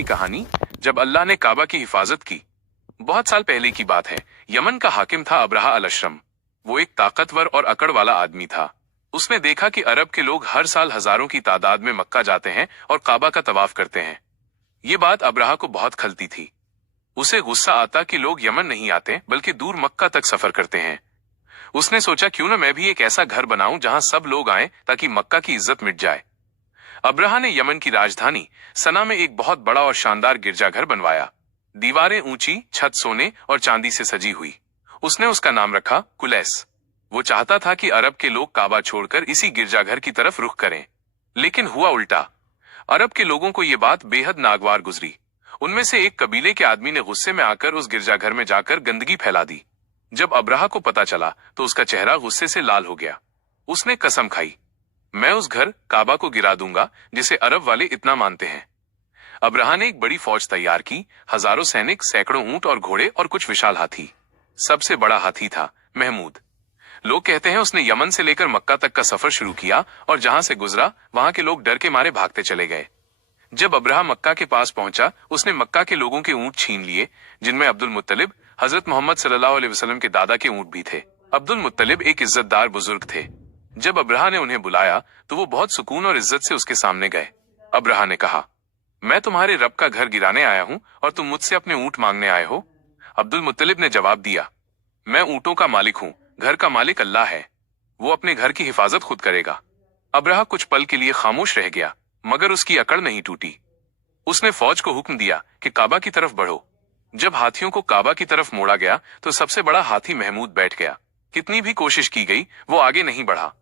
ऐसी कहानी जब अल्लाह ने काबा की हिफाजत की। बहुत साल पहले की बात है। यमन का हाकिम था अब्रहा अल-अशरम। वो एक ताकतवर और अकड़ वाला आदमी था। उसने देखा कि अरब के लोग हर साल हजारों की तादाद में मक्का जाते हैं और काबा का तवाफ करते हैं। ये बात अब्रहा को बहुत खलती थी। उसे गुस्सा आता कि लोग यमन नहीं आते बल्कि दूर मक्का तक सफर करते हैं। उसने सोचा क्यों न मैं भी एक ऐसा घर बनाऊं जहां सब लोग आएं ताकि मक्का की इज्जत मिट जाए। अब्रहा ने यमन की राजधानी सना में एक बहुत बड़ा और शानदार गिरजाघर बनवाया। दीवारें ऊंची, छत सोने और चांदी से सजी हुई। उसने उसका नाम रखा कुलैस। वो चाहता था कि अरब के लोग काबा छोड़कर इसी गिरजाघर की तरफ रुख करें, लेकिन हुआ उल्टा। अरब के लोगों को ये बात बेहद नागवार गुजरी। उनमें से एक कबीले के आदमी ने गुस्से में आकर उस गिरजाघर में जाकर गंदगी फैला दी। जब अब्रहा को पता चला तो उसका चेहरा गुस्से से लाल हो गया। उसने कसम खाई, मैं उस घर काबा को गिरा दूंगा जिसे अरब वाले इतना मानते हैं। अब्रहा ने एक बड़ी फौज तैयार की, हजारों सैनिक, सैकड़ों ऊंट और घोड़े और कुछ विशाल हाथी। सबसे बड़ा हाथी था महमूद। लोग कहते हैं उसने यमन से लेकर मक्का तक का सफर शुरू किया और जहां से गुजरा वहां के लोग डर के मारे भागते चले गए। जब अब्रहा मक्का के पास पहुंचा, उसने मक्का के लोगों के ऊंट छीन लिए, जिनमें अब्दुल मुत्तलिब, हजरत मोहम्मद सल्लल्लाहु अलैहि वसल्लम के दादा के ऊंट भी थे। अब्दुल मुत्तलिब एक इज्जतदार बुजुर्ग थे। जब अब्रहा ने उन्हें बुलाया तो वो बहुत सुकून और इज्जत से उसके सामने गए। अब्रहा ने कहा, मैं तुम्हारे रब का घर गिराने आया हूं और तुम मुझसे अपने ऊंट मांगने आए हो। अब्दुल मुत्तलिब ने जवाब दिया, मैं ऊंटों का मालिक हूं, घर का मालिक अल्लाह है। वो अपने घर की हिफाजत खुद करेगा। अब्रहा कुछ पल के लिए खामोश रह गया, मगर उसकी अकड़ नहीं टूटी। उसने फौज को हुक्म दिया कि काबा की तरफ बढ़ो। जब हाथियों को काबा की तरफ मोड़ा गया तो सबसे बड़ा हाथी महमूद बैठ गया। कितनी भी कोशिश की गई वो आगे नहीं बढ़ा।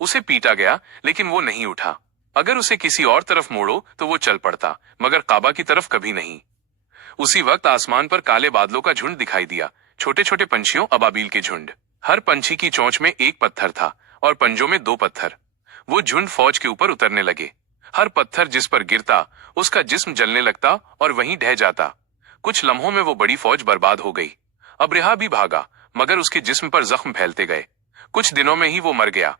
उसे पीटा गया लेकिन वो नहीं उठा। अगर उसे किसी और तरफ मोड़ो तो वो चल पड़ता, मगर काबा की तरफ कभी नहीं। उसी वक्त आसमान पर काले बादलों का झुंड दिखाई दिया, छोटे छोटे पंछियों, अबाबील के झुंड। हर पंछी की चोंच में एक पत्थर था और पंजों में 2 पत्थर। वो झुंड फौज के ऊपर उतरने लगे। हर पत्थर जिस पर गिरता उसका जिस्म जलने लगता और वहीं ढह जाता। कुछ लम्हों में वो बड़ी फौज बर्बाद हो गई। अब्रहा भी भागा, मगर उसके जिस्म पर जख्म फैलते गए। कुछ दिनों में ही वो मर गया।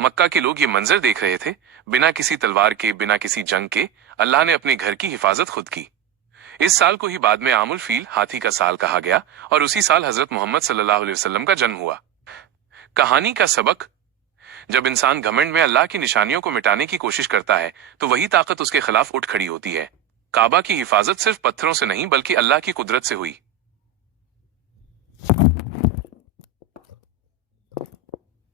मक्का के लोग ये मंजर देख रहे थे। बिना किसी तलवार के, बिना किसी जंग के अल्लाह ने अपने घर की हिफाजत खुद की। इस साल को ही बाद में आमुल फील, हाथी का साल कहा गया और उसी साल हजरत मोहम्मद सल्लल्लाहु अलैहि वसल्लम का जन्म हुआ। कहानी का सबक, जब इंसान घमंड में अल्लाह की निशानियों को मिटाने की कोशिश करता है तो वही ताकत उसके खिलाफ उठ खड़ी होती है। काबा की हिफाजत सिर्फ पत्थरों से नहीं बल्कि अल्लाह की कुदरत से हुई।